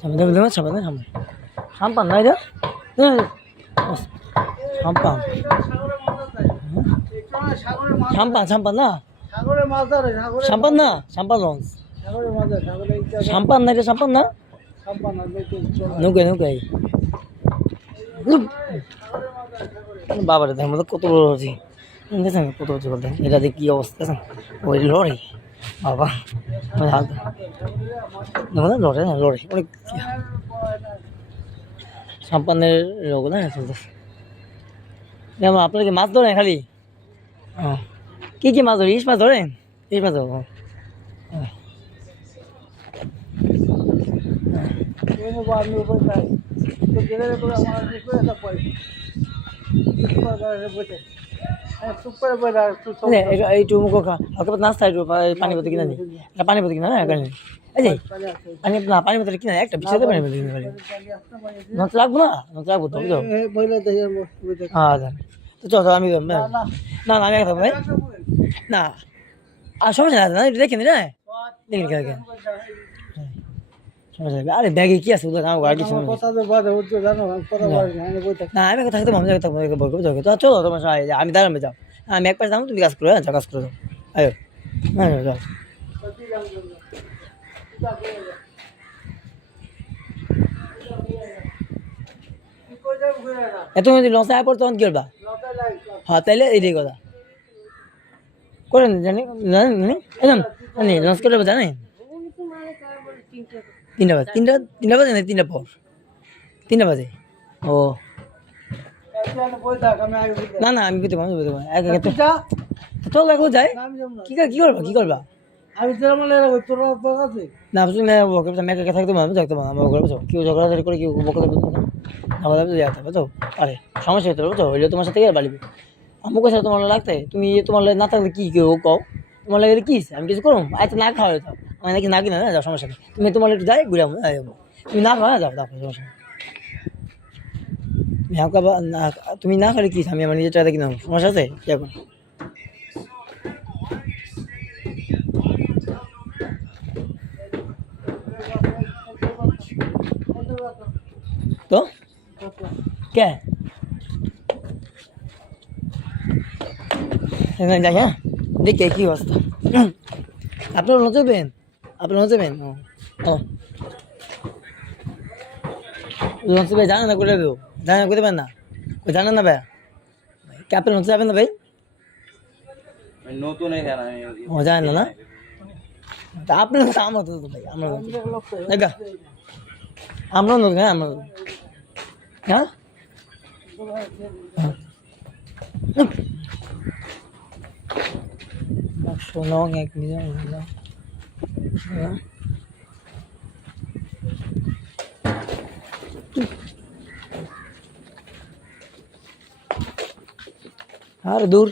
Sampai sampai. Sampan নাই রে sampan sampan না সাগরের মাছ ধরে sampan না sampan লঞ্চ সাগরের মাছ ধরে sampan নাই রে sampan না সাম্পান নৌকাই বাবারে দেখেন মতো কত বড় হচ্ছে দেখেন কত হচ্ছে বলতে এটা দিয়ে কি অবস্থা দেখেন ওই লড়াই বাবা লড়ে না লড়ে অনেক সাম্পানের লোক না চলতেছে যেমন আপনারা কি মাছ ধরেন খালি কি মাছ ধরে ইলিশ মাছ ধরেন ইলিশ মাছ ধরো এইটু মুখ নাস্তা একটু পানি পত্র কিনা দিই একটা পানি পত্র কিনা না এই যে পানি না পানি পত্র কিনা একটা বিছাতে পানি পত্র কিনা নচ লাগবো না নচ লাগবো তো বুঝো হ্যাঁ তো চলো আমি না না আমি থাকবো ভাই না আর সমস্যা না একটু দেখেন না দেখেন কেন আরে ব্যাগে কি আছে আমার কিছু না আমি থাকতে তো চলো তোমার আমি দাঁড়াবে যাও আমি এক পাশে যাবো তুমি কাজ করো হ্যাঁ কাজ করে যাও আয়ো হ্যাঁ যাও তুমি যদি লসে আয় পড়ো তখন কি করবা হ্যাঁ তাইলে এইটাই কথা করেন জানি জানি লঞ্চ করে জানেন 3টা বাজে 3টা বাজে না 3টা পর 3টা বাজে ও না না আমি বুঝতে পারবো তো এখন যাই কি করবা আমি তোর আছে না বুঝলি আমি একা থাকতে পারবো থাকতে পারবো আমার ঘরে বুঝো কেউ ঝগড়াঝাড়ি করে কেউ বকা আমাদের যেতে হবে তো আরে সমস্যা হতে বুঝো হইলে তোমার সাথে বাড়িবে আমাকে সাথে তোমার লাগতে তুমি তোমার না থাকলে কি কেউ কও তোমার লাগে কি আমি কিছু করবো আচ্ছা না খাওয়া যাও আমি নাকি না কিনা না যাও সমস্যা নেই তুমি তোমার একটু যাই ঘুরে যাবো তুমি না খাওয়া যাও তারপর সমস্যা নেই তুমি না খালে কি আমি আমার নিজের টাকা কিনা সমস্যা আছে কি এখন তো কে যাই হ্যাঁ দেখে কি অবস্থা আপনার নচবেন ও নচবে জানেন না করে দেবো জানেন করতে পারেন না জানেন না ভাইয়া কে আপনি নচে যাবেন না ভাই নতুন ও জানেন না তা আপনার আমার তো ভাই আমরা দেখা আমরা নতুন হ্যাঁ আমরা হ্যাঁ শোনো এক মিনিট আর দূর